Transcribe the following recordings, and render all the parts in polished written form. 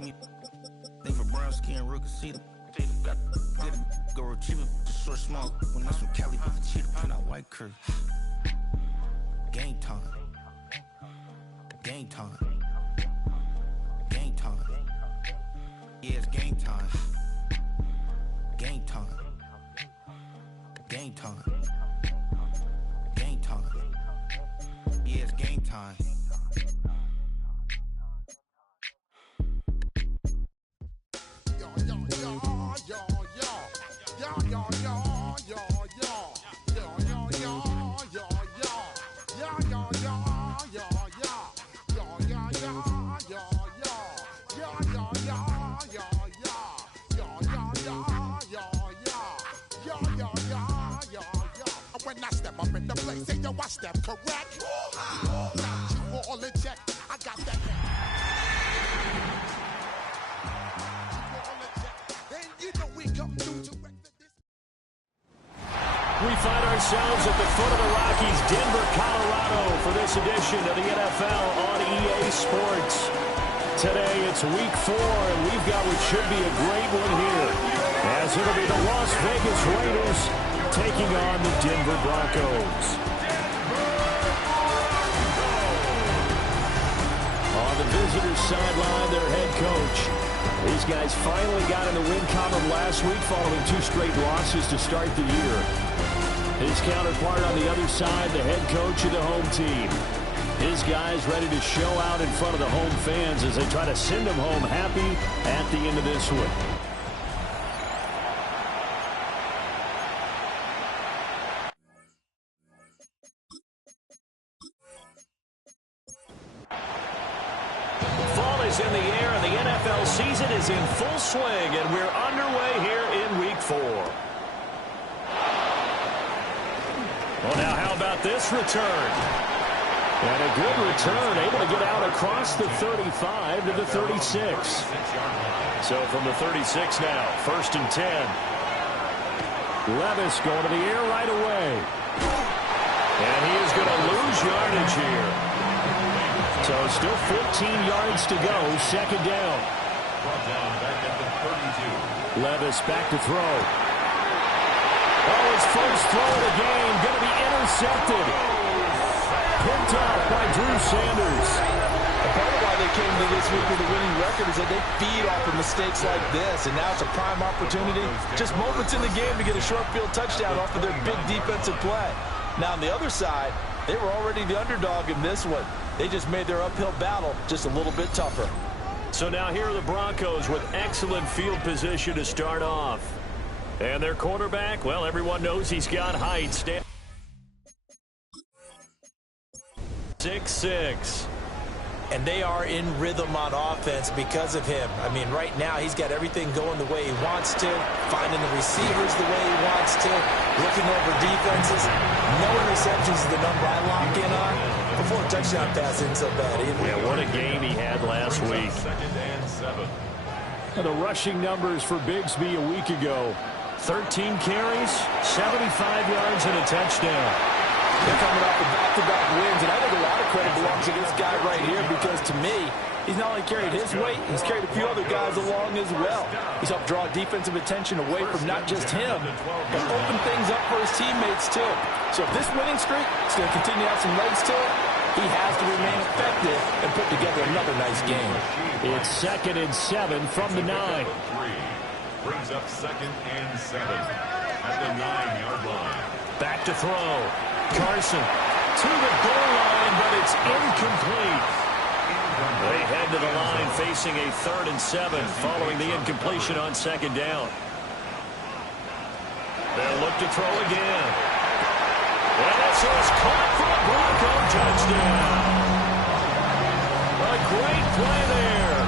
see me. They for brown skin, real can see them. Got get it, go retrieve it, short small. When that's from Cali, but the cheetah print out white curve. Game time. Game time. Game time. Yeah, it's game time. Game time. Game time. Game time. Yeah, it's game time. When I step up in the place, say yo, I step correct. Got you all in check. I got that. Then you know we come through to wreck the We find ourselves at the foot of the Rockies, Denver, Colorado, for this edition of the NFL on EA Sports. Today it's week 4, and we've got what should be a great one here, as it'll be the Las Vegas Raiders taking on the Denver Broncos. On the visitors' sideline, their head coach. These guys finally got in the win column last week following 2 straight losses to start the year. His counterpart on the other side, the head coach of the home team. His guys ready to show out in front of the home fans as they try to send them home happy at the end of this one. Fall is in the air, and the NFL season is in full swing, and we're underway here in week 4. Well, now how about this return? And a good return, able to get out across the 35 to the 36. So from the 36 now, 1st and 10. Levis going to the air right away. And he is going to lose yardage here. So still 14 yards to go, 2nd down. Levis back to throw. Oh, his first throw of the game, going to be intercepted. Picked up by Drew Sanders. Part of why they came to this week with a winning record is that they feed off of mistakes like this, and now it's a prime opportunity, just moments in the game to get a short field touchdown off of their big defensive play. Now on the other side, they were already the underdog in this one. They just made their uphill battle just a little bit tougher. So now here are the Broncos with excellent field position to start off. And their quarterback, well, everyone knows he's got height. 6'6". And they are in rhythm on offense because of him. I mean, right now, he's got everything going the way he wants to, finding the receivers the way he wants to, looking over defenses. No interceptions is the number I lock in on. Before a touchdown pass isn't so bad either. Yeah, what a game he had last week. And the rushing numbers for Bigsby a week ago. 13 carries, 75 yards, and a touchdown. They're coming off the back-to-back wins, and I think a lot of credit belongs to this guy right here because, to me, he's not only carried his weight, he's carried a few other guys along as well. He's helped draw defensive attention away from not just him, but open things up for his teammates, too. So if this winning streak is going to continue to have some legs to it, he has to remain effective and put together another nice game. It's 2nd and 7 from the 9. Brings up 2nd and 7 at the 9-yard line. Back to throw. Carson to the goal line, but it's incomplete. They head to the line facing a 3rd and 7 following the incompletion on 2nd down. They'll look to throw again. And this is caught for a Bronco touchdown. A great play there.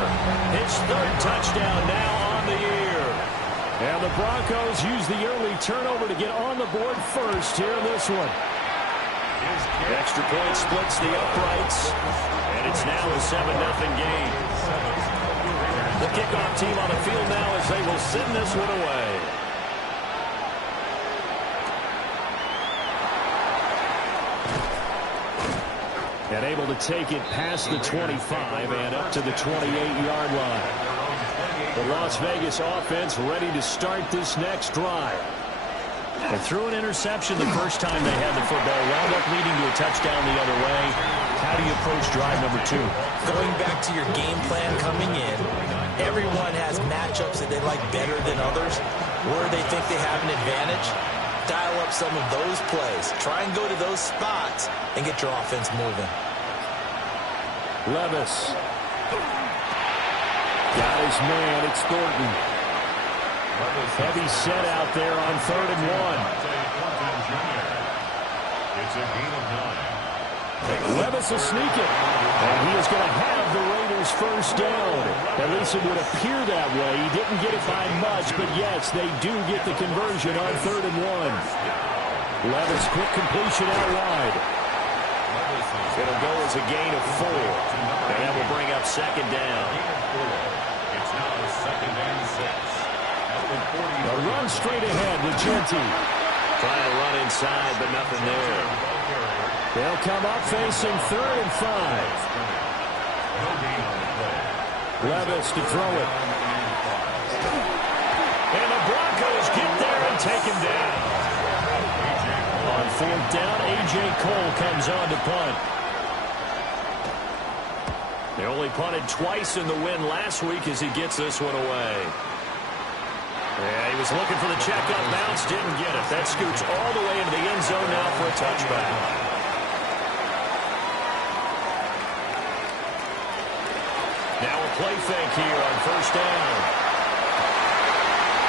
His 3rd touchdown now on the year. And the Broncos use the early turnover to get on the board first here in this one. Extra point splits the uprights, and it's now a 7-0 game. The kickoff team on the field now as they will send this one away. And able to take it past the 25 and up to the 28-yard line. The Las Vegas offense ready to start this next drive. They threw an interception the first time they had the football, wound up leading to a touchdown the other way. How do you approach drive number 2? Going back to your game plan coming in, everyone has matchups that they like better than others. Where they think they have an advantage, dial up some of those plays. Try and go to those spots and get your offense moving. Levis. Got his man. It's Thornton. Heavy set out there on 3rd and 1. It's a gain of 9. Levis will sneak it. And he is going to have the Raiders first down. At least it would appear that way. He didn't get it by much, but yes, they do get the conversion on 3rd and 1. Levis, quick completion out wide. It'll go as a gain of 4. And that will bring up 2nd down. It's now 2nd and 6. A run straight ahead with Genty. Trying to run inside, but nothing there. They'll come up facing 3rd and 5. Levis to throw it. And the Broncos get there and take him down. On 4th down, A.J. Cole comes on to punt. They only punted twice in the win last week as he gets this one away. Yeah, he was looking for the checkup bounce, didn't get it. That scoots all the way into the end zone now for a touchback. Now a play fake here on 1st down.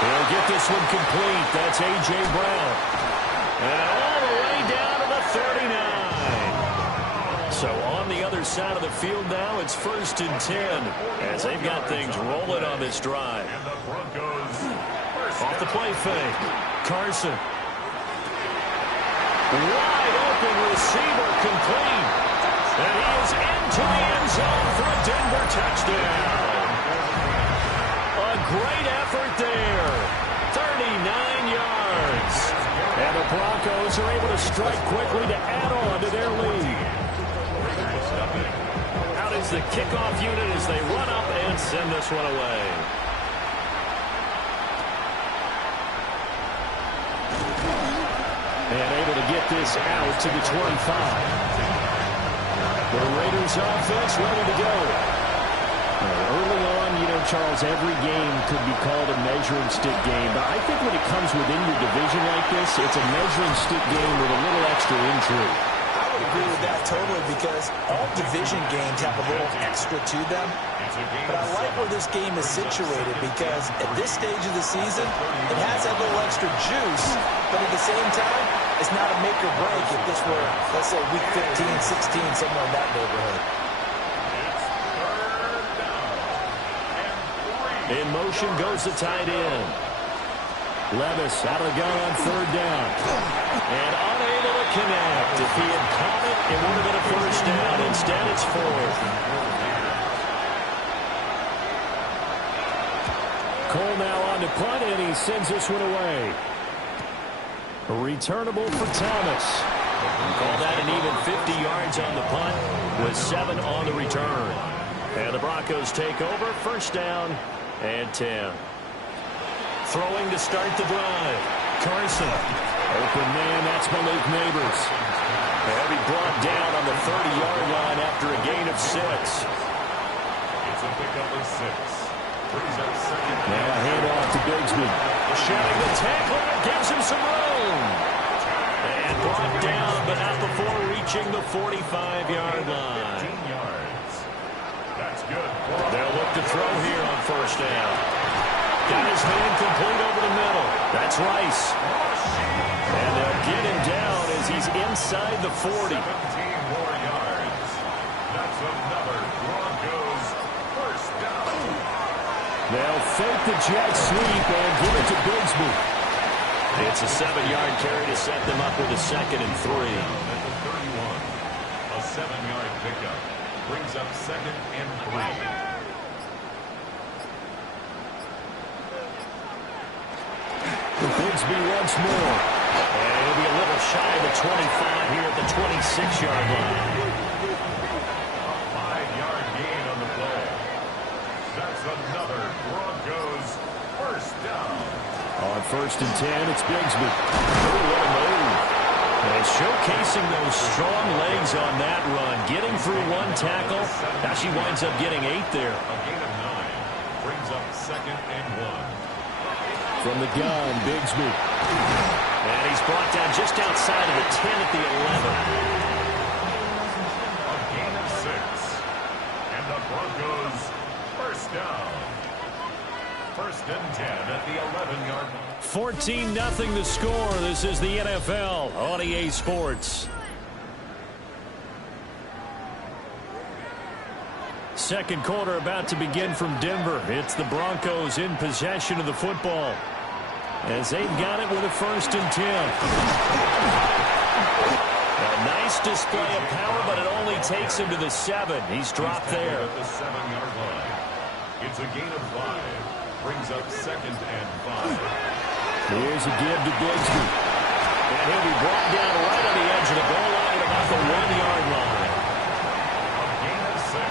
He'll get this one complete. That's A.J. Brown. And all the way down to the 39. So on the other side of the field now, it's 1st and 10 as they've got things rolling on this drive. And the Broncos off the play fake. Carson. Wide open receiver complete. And he is into the end zone for a Denver touchdown. A great effort there. 39 yards. And the Broncos are able to strike quickly to add on to their lead. Out is the kickoff unit as they run up and send this one away. And able to get this out to the 25. The Raiders offense ready to go. Early on, you know, Charles, every game could be called a measuring stick game. But I think when it comes within your division like this, it's a measuring stick game with a little extra intrigue. I would agree with that totally because all division games have a little extra to them. But I like where this game is situated because at this stage of the season, it has that little extra juice, but at the same time, it's not a make or break if this were, let's say, week 15, 16, somewhere in that neighborhood. In motion goes the tight end. Levis out of the gun on 3rd down. And unable to connect. If he had caught it, it would have been a 1st down. Instead, it's 4th. Cole now on to punt, and he sends this one away. Returnable for Thomas. Call that an even 50 yards on the punt with 7 on the return. And the Broncos take over, 1st down and 10. Throwing to start the drive. Carson. Open man, that's Malik Neighbors. Heavy brought down on the 30-yard line after a gain of 6. It's a pickup of 6. Now hand off to Bigsby. Shedding the tackler, gives him some room. And brought down, but not before reaching the 45-yard line. 15 yards. That's good. They'll look to throw here on 1st down. Got his man complete over the middle. That's Rice. And they'll get him down as he's inside the 40. 17 more yards. That's another Broncos 1st down. They'll fake the jet sweep and give it to Bigsby. It's a 7-yard carry to set them up with a 2nd and 3. At the 31, a 7-yard pickup brings up 2nd and 3. Bigsby once more. And it'll be a little shy of the 25 here at the 26-yard line. first and 10. It's Bigsby. Oh, what a move. And showcasing those strong legs on that run. Getting through one tackle. Now she winds up getting 8 there. A gain of 9 brings up second and 1. From the gun, Bigsby. And he's brought down just outside of the 10 at the 11. A gain of 6. And the Broncos first down. First and 10 at the 11-yard line. 14-0 the score. This is the NFL on EA Sports. Second quarter about to begin from Denver. It's the Broncos in possession of the football, as they've got it with a first and 10. A nice display of power, but it only takes him to the 7. He's dropped there. At the 7-yard line. It's a gain of 5. Brings up second and 5. Here's a give to Bigsby. And he'll be brought down right on the edge of the goal line at about the 1-yard line. A gain of 6.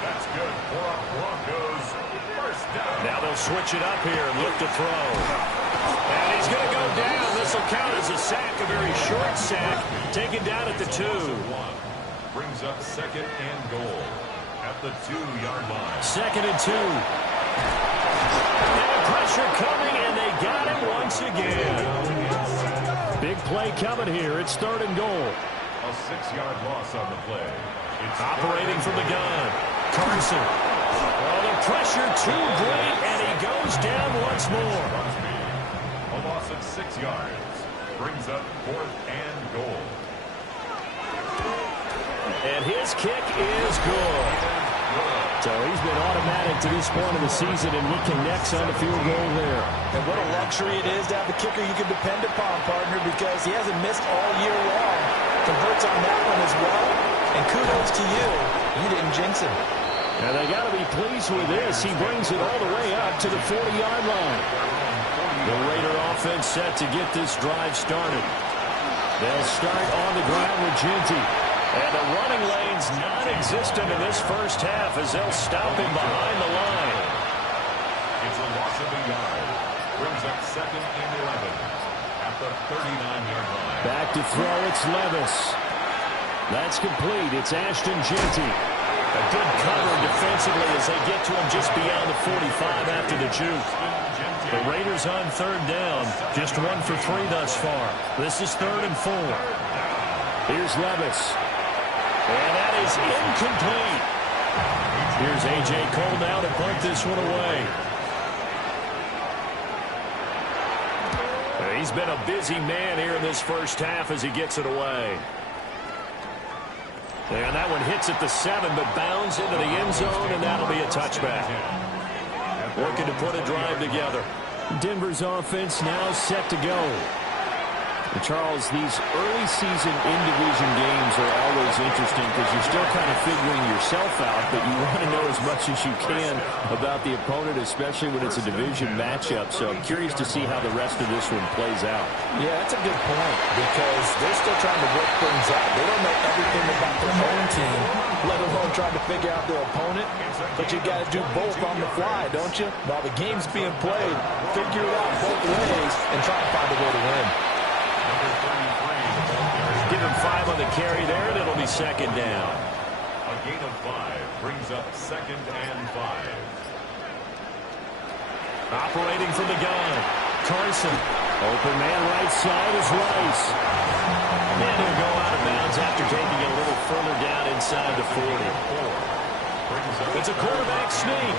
That's good for a Broncos first down. Now they'll switch it up here and look to throw. And he's going to go down. This will count as a sack, a very short sack, taken down at the 2. Brings up second and goal at the 2-yard line. Second and 2. And pressure coming, and they got him once again. Big play coming here. It's third and goal. A 6-yard loss on the play. It's operating from the gun. Carson. Oh, the pressure too great, and he goes down once more. A loss of 6 yards. Brings up fourth and goal. And his kick is good. So he's been automatic to this point of the season, and he connects on the field goal there. And what a luxury it is to have a kicker you can depend upon, partner, because he hasn't missed all year long. Converts on that one as well. And kudos to you. You didn't jinx him. Now they got to be pleased with this. He brings it all the way up to the 40-yard line. The Raider offense set to get this drive started. They'll start on the ground with Ginty. And the running lane's non-existent in this first half as they'll stop him behind the line. It's a loss of a yard. Brings up second and 11 at the 39-yard line. Back to throw, it's Levis. That's complete. It's Ashton Ginty. A good cover defensively as they get to him just beyond the 45 after the juke. The Raiders on third down. Just 1 for 3 thus far. This is third and 4. Here's Levis. And that is incomplete. Here's A.J. Cole now to punt this one away. He's been a busy man here in this first half as he gets it away. And that one hits at the 7, but bounds into the end zone, and that'll be a touchback. Working to put a drive together. Denver's offense now set to go. And Charles, these early season in-division games are always interesting because you're still kind of figuring yourself out, but you want to know as much as you can about the opponent, especially when it's a division matchup. So I'm curious to see how the rest of this one plays out. Yeah, that's a good point because they're still trying to work things out. They don't know everything about their own team, let alone trying to figure out their opponent. But you got to do both on the fly, don't you? While the game's being played, figure it out both ways and try to find a way to win. Give him 5 on the carry there, and it'll be second down. A gain of 5 brings up second and 5. Operating from the gun, Carson. Open man right side is Rice. And he'll go out of bounds after taking it a little further down inside the 40. It's a quarterback sneak.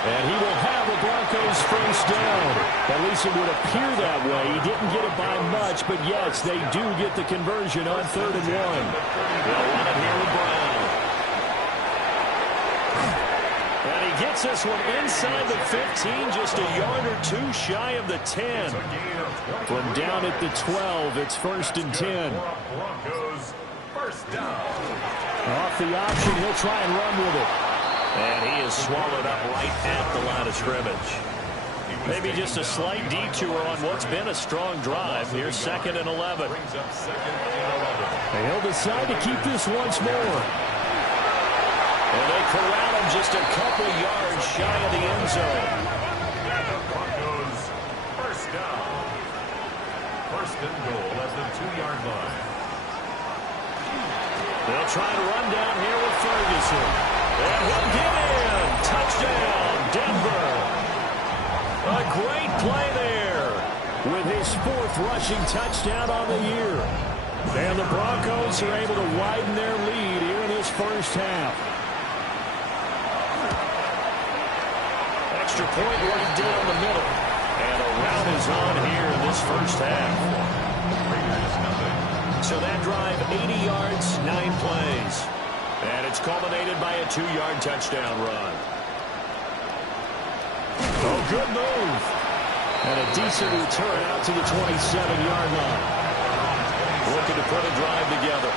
And he will have the Broncos first down. At least it would appear that way. He didn't get it by much, but yes, they do get the conversion on third and 1. They'll run it here with Brown. And he gets this one inside the 15, just a yard or 2 shy of the 10. From down at the 12, it's first and 10. Broncos first down. Off the option, he'll try and run with it. And he is swallowed up right at the line of scrimmage. Maybe just a slight detour on what's been a strong drive. Here's second and 11. And he'll decide to keep this once more. And they corral him just a couple yards shy of the end zone. Broncos first down. First and goal at the 2-yard line. They'll try to run down here with Ferguson. And he'll get in. Touchdown, Denver. A great play there with his 4th rushing touchdown on the year. And the Broncos are able to widen their lead here in this first half. Extra point right down the middle. And a rout is on here in this first half. So that drive, 80 yards, 9 plays. And it's culminated by a 2-yard touchdown run. Oh, good move. And a decent return out to the 27-yard line. Looking to put a drive together.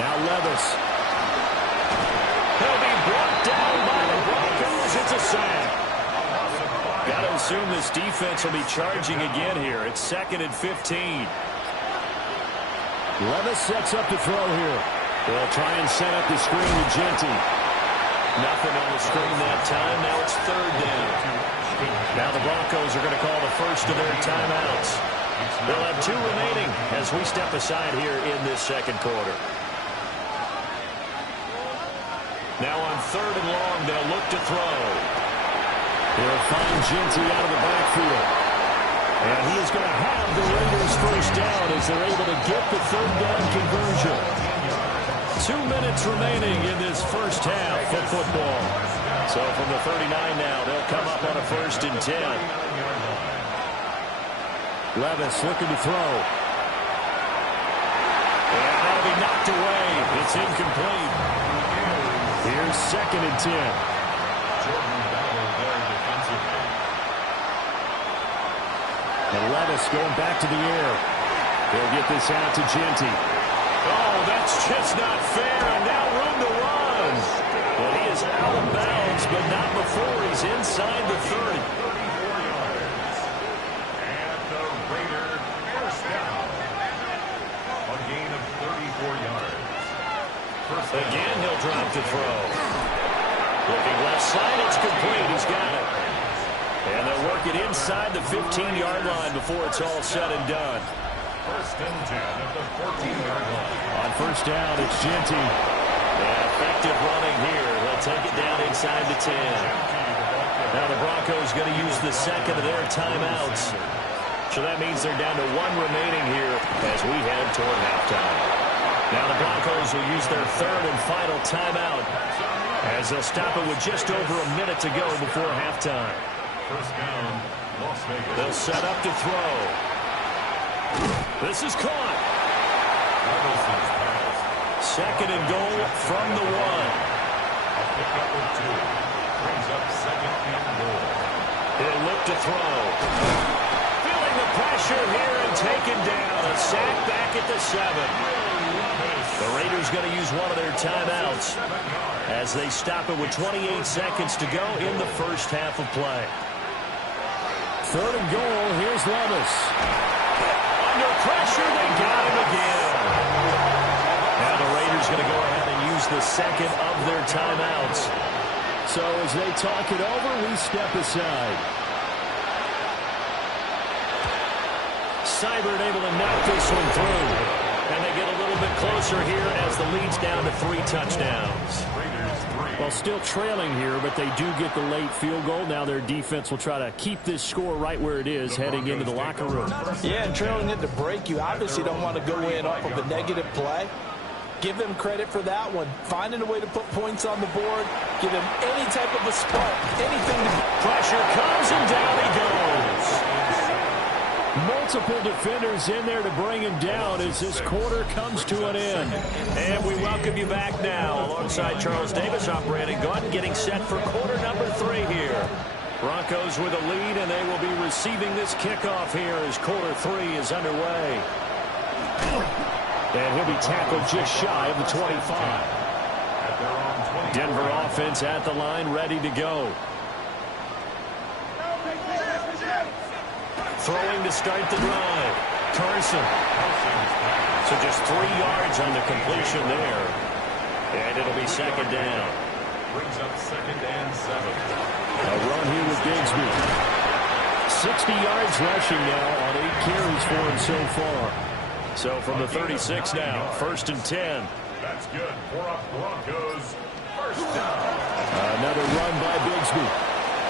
Now Levis. He'll be brought down by the Broncos. It's a sack. Got to assume this defense will be charging again here. It's 2nd and 15. Levis sets up to throw here. They'll try and set up the screen with Genty. Nothing on the screen that time. Now it's 3rd down. Now the Broncos are going to call the first of their timeouts. They'll have 2 remaining as we step aside here in this second quarter. Now on 3rd and long, they'll look to throw. They'll find Genty out of the backfield. And he is going to have the Raiders first down as they're able to get the 3rd down conversion. 2 minutes remaining in this first half of football. So from the 39 now, they'll come up on a 1st and 10. Levis looking to throw. And that'll be knocked away. It's incomplete. Here's 2nd and 10. And Levis going back to the air. They'll get this out to Genty. Oh, that's just not fair. And now room to run. Well, he is out of bounds, but not before he's inside the 30. 34 yards. And the Raiders first down. A gain of 34 yards. Again, he'll drop to throw. Looking left side, it's complete. He's got it. And they'll work it inside the 15-yard line before it's all said and done. 1st and 10 at the 14-yard line. On 1st down, it's Genty. And effective running here. They'll take it down inside the 10. Now the Broncos going to use the 2nd of their timeouts. So that means they're down to 1 remaining here as we head toward halftime. Now the Broncos will use their 3rd and final timeout as they'll stop it with just over a minute to go before halftime. First down, Las Vegas. They'll set up to throw. This is caught. 2nd and goal from the 1. A pickup of 2. Brings up 2nd and goal. He'll look to throw. Feeling the pressure here and taken down. A sack back at the 7. The Raiders going to use one of their timeouts as they stop it with 28 seconds to go in the first half of play. 3rd and goal. Here's Levis. Under pressure, they got him again. Now the Raiders going to go ahead and use the 2nd of their timeouts. So as they talk it over, we step aside. Seibert able to knock this one through. And they get a little bit closer here as the lead's down to 3 touchdowns. Well, still trailing here, but they do get the late field goal. Now their defense will try to keep this score right where it is heading into the locker room. Yeah, and trailing at the break, you obviously don't want to go in off of a negative play. Give them credit for that one. Finding a way to put points on the board. Give them any type of a spark. Anything to... Pressure comes and down he goes. Multiple defenders in there to bring him down as this quarter comes to an end. And we welcome you back now alongside Charles Davis. I'm Brandon Gordon getting set for quarter number 3 here. Broncos with a lead, and they will be receiving this kickoff here as quarter 3 is underway. And he'll be tackled just shy of the 25. Denver offense at the line, ready to go. Throwing to start the drive. Carson. So just 3 yards on the completion there. And it'll be 2nd down. Brings up 2nd and 7. A run here with Bigsby. 60 yards rushing now on 8 carries for him so far. So from the 36 now, 1st and 10. That's good for a Broncos first down. Another run by Bigsby.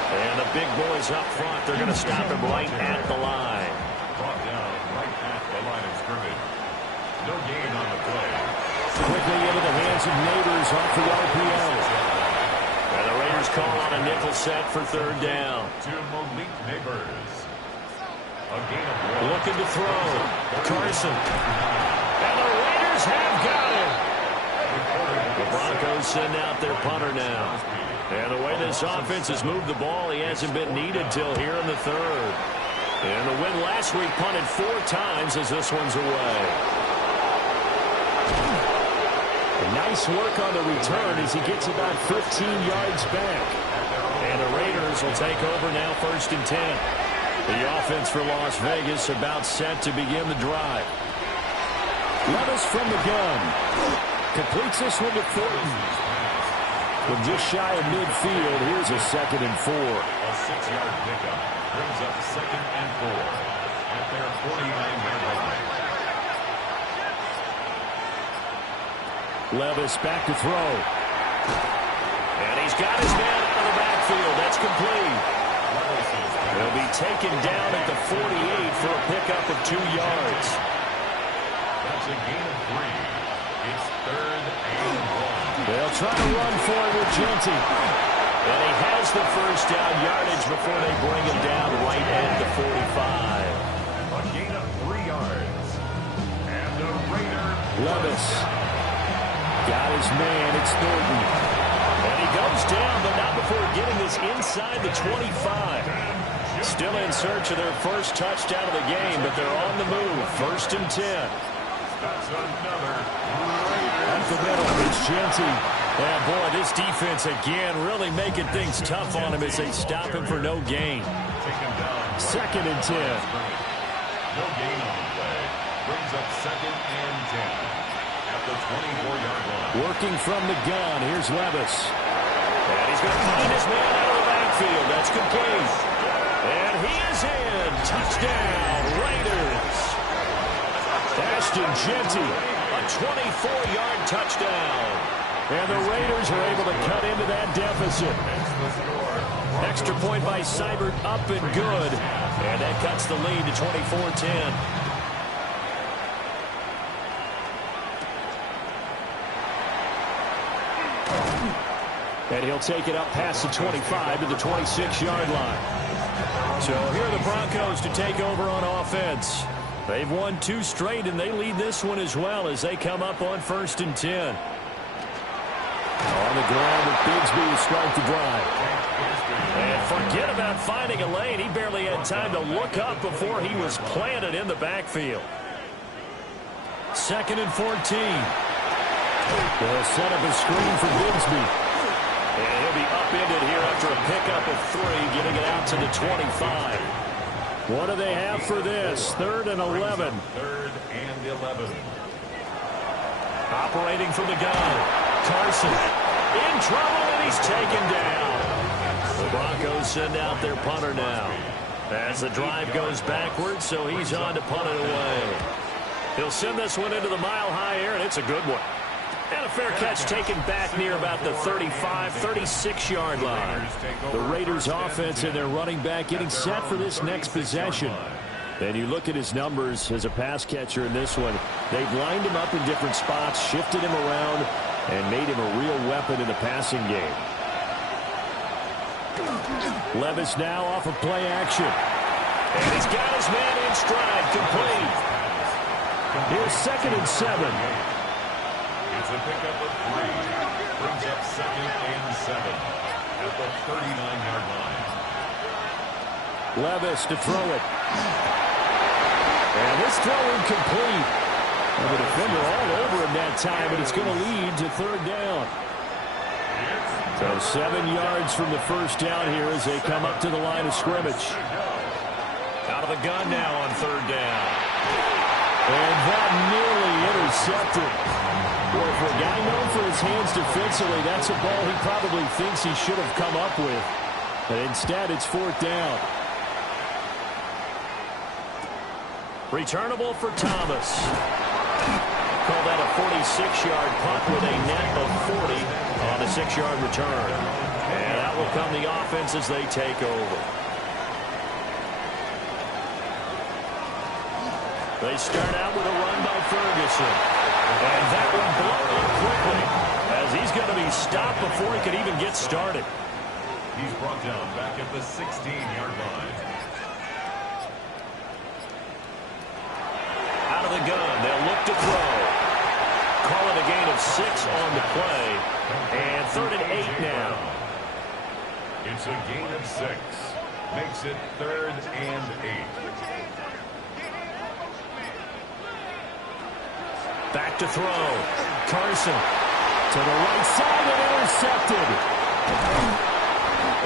And the big boys up front, they're going to stop him right at the line. Brought down right at the line of scrimmage. No gain on the play. Quickly into the hands of Neighbors off the RPO. And the Raiders call on a nickel set for 3rd down. To Malik Neighbors. A gain of 1. Looking to throw. Carson. And the Raiders have got him. The Broncos send out their punter now. And the way this offense has moved the ball, he hasn't been needed till here in the 3rd. And the win last week punted 4 times as this one's away. Nice work on the return as he gets about 15 yards back. And the Raiders will take over now 1st and 10. The offense for Las Vegas about set to begin the drive. Levis from the gun. Completes this one to Thornton. From just shy of midfield, here's a 2nd and 4. A 6-yard pickup brings up 2nd and 4 at their 49-yard line. Levis back to throw. And he's got his man out of the backfield. That's complete. He'll be taken down at the 48 for a pickup of 2 yards. That's a gain of 3. It's 3rd and 1. They'll try to run for it with Genty. And he has the first down yardage before they bring him down right at the 45. A gain of 3 yards. And the Raider. Levis. Got his man. It's Thornton. And he goes down, but not before getting this inside the 25. Still in search of their first touchdown of the game, but they're on the move. 1st and 10. That's another Up the middle, it's Genty. And boy, this defense again really making things tough on him as they stop him for no gain. 2nd and 10. No gain on the play. Brings up 2nd and 10 at the 24-yard line. Working from the gun, here's Levis. And he's going to find his man out of the backfield. That's complete. And he is in. Touchdown, Raiders. Ashton Genty, a 24-yard touchdown. And the Raiders are able to cut into that deficit. Extra point by Seibert, up and good. And that cuts the lead to 24-10. And he'll take it up past the 25 to the 26-yard line. So here are the Broncos to take over on offense. They've won 2 straight, and they lead this one as well as they come up on 1st and 10. On the ground with Bigsby to start the drive. And forget about finding a lane. He barely had time to look up before he was planted in the backfield. 2nd and 14. They'll set up a screen for Bigsby. And he'll be upended here after a pickup of 3, getting it out to the 25. What do they have for this? 3rd and 11. 3rd and 11. Operating from the gun. Carson in trouble, and he's taken down. The Broncos send out their punter now. As the drive goes backwards, so he's on to punt it away. He'll send this one into the mile-high air, and it's a good one. And a fair catch taken back near about the 35, 36-yard line. The Raiders offense and their running back getting set for this next possession. And you look at his numbers as a pass catcher in this one. They've lined him up in different spots, shifted him around, and made him a real weapon in the passing game. Levis now off of play action. And he's got his man in stride, complete. Here's 2nd and 7. It's a pickup of 3. Brings up 2nd and 7 at the 39-yard line. Levis to throw it. And this throw incomplete. And the defender all over him that time, but it's going to lead to 3rd down. So 7 yards from the first down here as they come up to the line of scrimmage. Out of the gun now on 3rd down. And that nearly intercepted. Boy, for a guy known for his hands defensively, that's a ball he probably thinks he should have come up with. But instead, it's 4th down. Returnable for Thomas. Call that a 46-yard punt with a net of 40 on a 6-yard return. And that will come the offense as they take over. They start out with a run by Ferguson. And that one blown up quickly as he's going to be stopped before he can even get started. He's brought down back at the 16-yard line. Out of the gun, they'll look to throw. Call it a gain of 6 on the play. And 3rd and 8 now. It's a gain of 6. Makes it 3rd and 8. Back to throw. Carson to the right side and intercepted.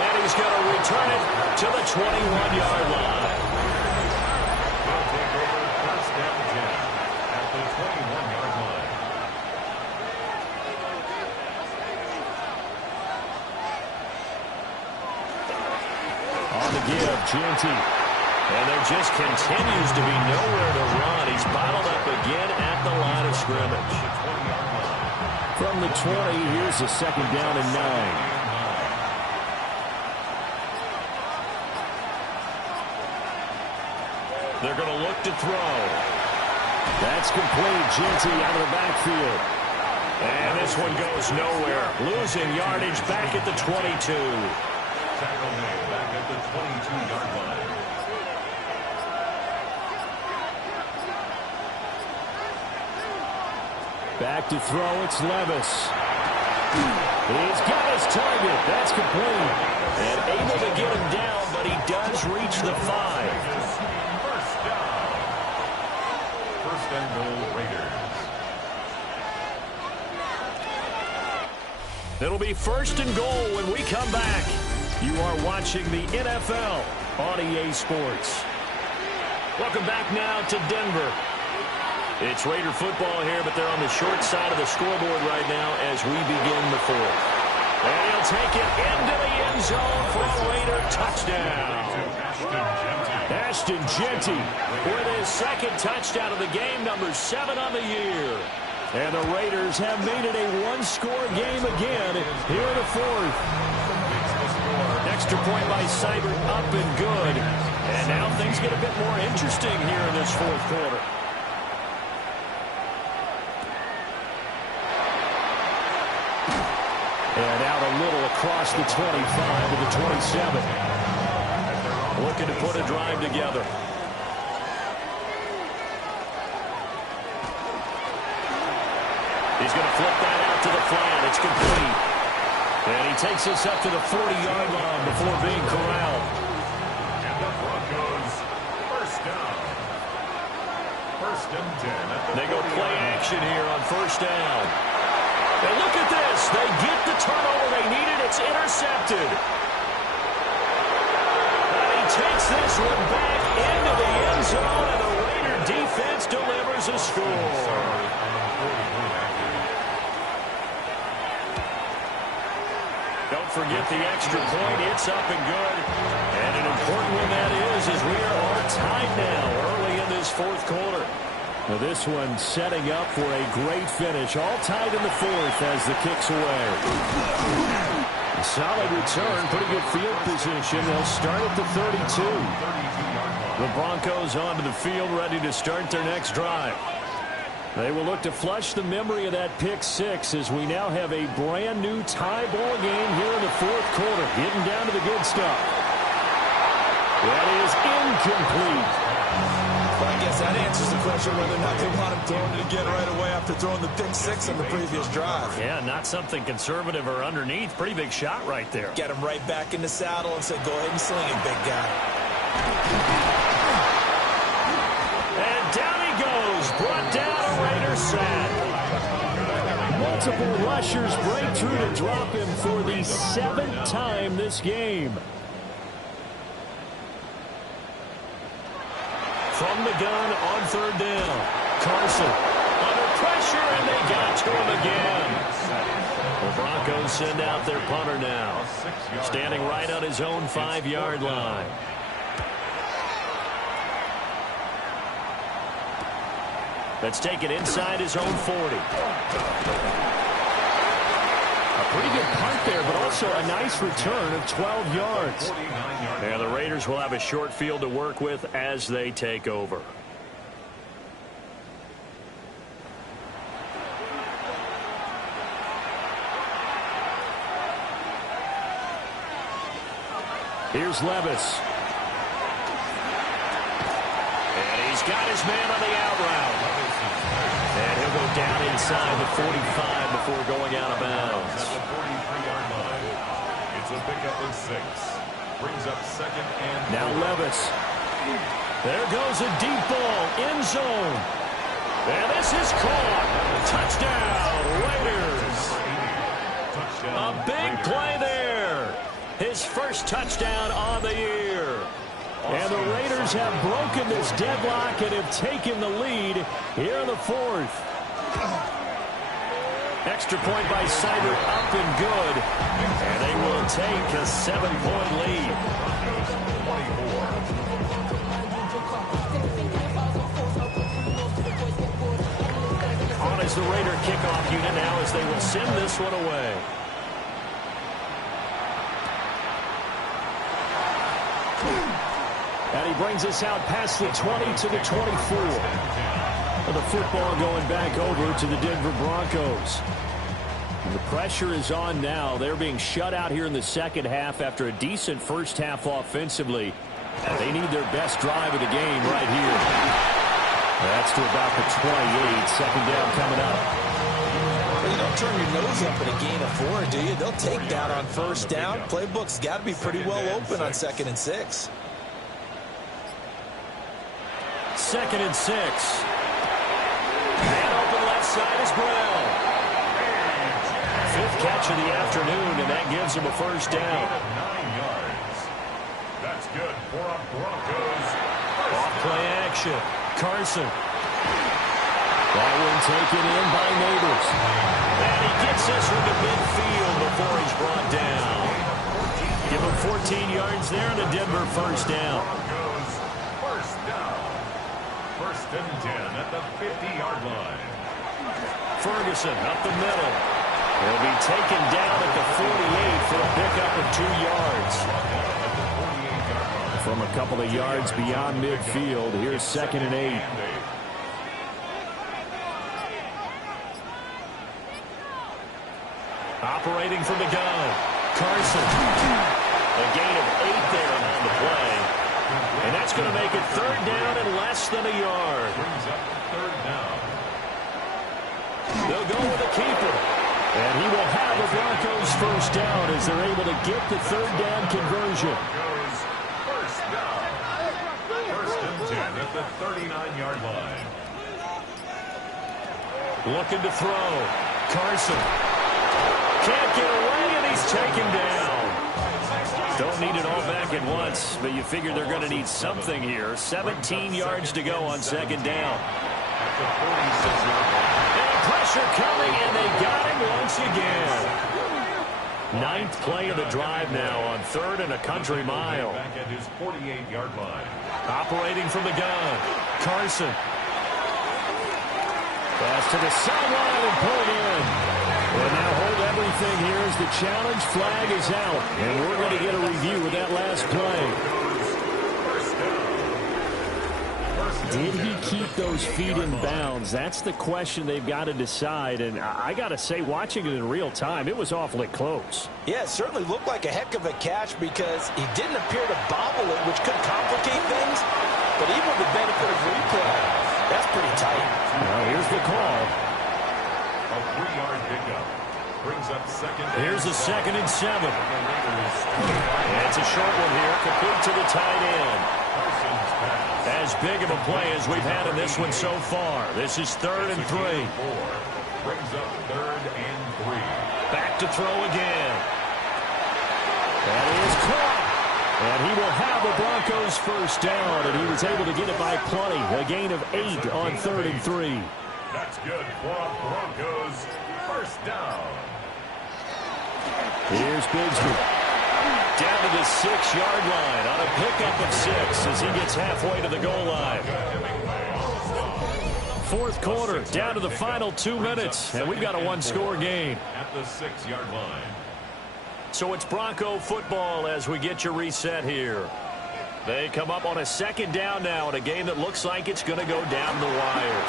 And he's going to return it to the 21-yard line. They'll take over 1st and 10 at the 21-yard line. On the give, Genty. And there just continues to be nowhere to run. He's bottled up again at the line of scrimmage. From the 20, here's a 2nd down and 9. They're going to look to throw. That's complete. Genty out of the backfield. And this one goes nowhere. Losing yardage back at the 22. Tackle made back at the 22-yard line. Back to throw, it's Levis. He's got his target. That's complete. And able to get him down, but he does reach the 5. First down. 1st and goal, Raiders. It'll be 1st and goal when we come back. You are watching the NFL on EA Sports. Welcome back now to Denver. It's Raider football here, but they're on the short side of the scoreboard right now as we begin the 4th. And he'll take it into the end zone for a Raider touchdown. Ashton Genty with his 2nd touchdown of the game, number 7 on the year. And the Raiders have made it a one-score game again here in the 4th. Extra point by Seibert up and good. And now things get a bit more interesting here in this 4th quarter. And out a little across the 25 to the 27. Looking to put a drive together. He's going to flip that out to the flat. It's complete. And he takes this up to the 40-yard line before being corralled. And the Broncos, 1st down. 1st and 10. They go play action here on 1st down. And look at this. They get the turnover they needed. It's intercepted. And he takes this one back into the end zone, and the Raider defense delivers a score. Don't forget the extra point. It's up and good. And an important one that is, as we are all tied now early in this 4th quarter. Now this one setting up for a great finish. All tied in the 4th as the kick's away. A solid return. Pretty good field position. They'll start at the 32. The Broncos onto the field ready to start their next drive. They will look to flush the memory of that pick 6 as we now have a brand new tie ball game here in the 4th quarter. Getting down to the good stuff. That is incomplete. Well, I guess that answers the question whether or not they want him throwing it again right away after throwing the pick 6 on the previous drive. Yeah, not something conservative or underneath. Pretty big shot right there. Get him right back in the saddle and say, go ahead and sling it, big guy. And down he goes. Brought down a Raider sack. Multiple rushers break through to drop him for the 7th time this game. From the gun on 3rd down. Carson under pressure, and they got to him again. The Broncos send out their punter now. Standing right on his own 5-yard line. That's taken inside his own 40. A pretty good punt there, but also a nice return of 12 yards. Now the Raiders will have a short field to work with as they take over. Here's Levis. And he's got his man on the out route. And he'll go down inside the 45 before going out of bounds. At the 43-yard line. It's a pickup of 6. Brings up second and now Levis. There goes a deep ball. End zone. And this is caught. Touchdown, Raiders. A big play there. His first touchdown on the year. And the Raiders have broken this deadlock and have taken the lead here in the 4th. Extra point by Seibert up and good. And they will take a 7-point lead. On is the Raider kickoff unit now as they will send this one away. And he brings us out past the 20 to the 24. And the football going back over to the Denver Broncos. And the pressure is on now. They're being shut out here in the second half after a decent first half offensively. And they need their best drive of the game right here. That's to about the 28. Second down coming up. You don't turn your nose up at a gain of 4, do you? They'll take that on first down. Playbook's got to be pretty well open on 2nd and 6. 2nd and 6. Man open left side is Brown. 5th catch of the afternoon, and that gives him a first down. 9 yards. That's good for a Broncos. Off play action. Carson. That one taken in by Neighbors. And he gets this one to midfield before he's brought down. Give him 14 yards there and a Denver first down. Broncos first down. 1st and 10 at the 50-yard line. Ferguson up the middle. He'll be taken down at the 48 for a pickup of 2 yards. From a couple of yards beyond midfield, here's 2nd and 8. Operating from the gun. Carson. A gain of 8 there on the play. And that's going to make it 3rd down and less than a yard. Brings up 3rd down. They'll go with a keeper. And he will have the Broncos first down as they're able to get the 3rd down conversion. Broncos first down. 1st and 10 at the 39-yard line. Looking to throw. Carson. Can't get away, and he's taken down. Don't need it all back at once, but you figure they're going to need something here. 17 yards to go on 2nd down. At the 46-yard line. And pressure coming, and they got him once again. 9th play of the drive now on 3rd and a country mile. Back at his 48-yard line. Operating from the gun. Carson. Pass to the sideline and pulled in. And now hold everything here as the challenge flag is out. And we're going to get a review of that last play. Did he keep those feet in bounds? That's the question they've got to decide. And I got to say, watching it in real time, it was awfully close. Yeah, it certainly looked like a heck of a catch because he didn't appear to bobble it, which could complicate things. But even with the benefit of replay, that's pretty tight. Well, here's the call. A 3-yard pickup. Brings up 2nd. Here's a 2nd and 7. And it's a short one here, complete to the tight end. As big of a play as we've had in this one so far. This is 3rd and 3. Brings up 3rd and 3. Back to throw again. That is caught. And he will have the Broncos first down, and he was able to get it by plenty. A gain of 8 on 3rd and 3. That's good for a Broncos first down. Here's Bigsby. Down to the 6-yard line on a pickup of 6 as he gets halfway to the goal line. Fourth quarter, down to the final 2 minutes, and we've got a one-score game. At the 6-yard line. So it's Bronco football as we get you reset here. They come up on a second down now in a game that looks like it's going to go down the wire.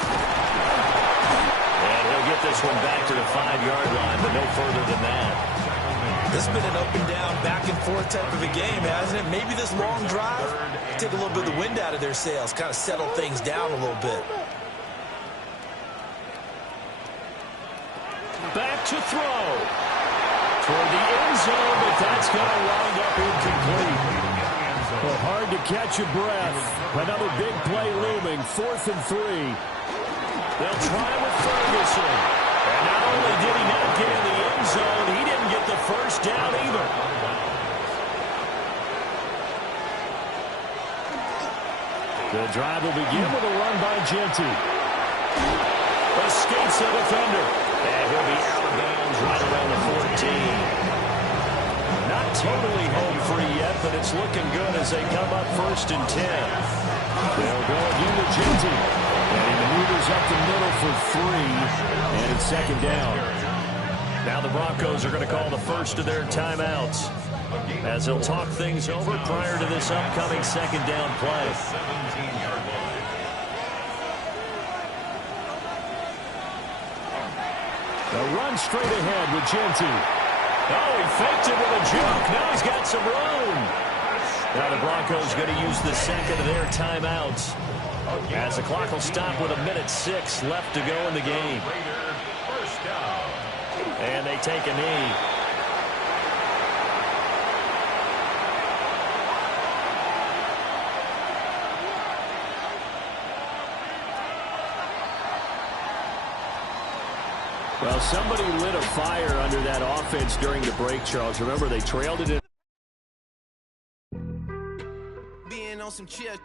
And he'll get this one back to the 5-yard line, but no further than that. This has been an up-and-down, back-and-forth type of a game, hasn't it? Maybe this long drive take a little bit of the wind out of their sails, kind of settle things down a little bit. Back to throw. Toward the end zone, but that's going to wind up incomplete. Well, hard to catch your breath. Another big play looming, 4th and 3. They'll try with Ferguson. And not only did he not get in the end zone, he didn't get the first down either. The drive will begin with a run by Genty. Escapes the defender. And he'll be out of bounds right around the 14. Not totally home free yet, but it's looking good as they come up 1st and 10. They'll go again with Genty. And he maneuvers up the middle for 3. And it's 2nd down. Now the Broncos are going to call the first of their timeouts as they'll talk things over prior to this upcoming 2nd down play. 17-yard line. A run straight ahead with Genty. Oh, he faked it with a juke. Now he's got some room. Now the Broncos going to use the second of their timeouts as the clock will stop with 1:06 left to go in the game. First down. And they take a knee. Well, somebody lit a fire under that offense during the break, Charles. Remember, they trailed it in. Being on some chill.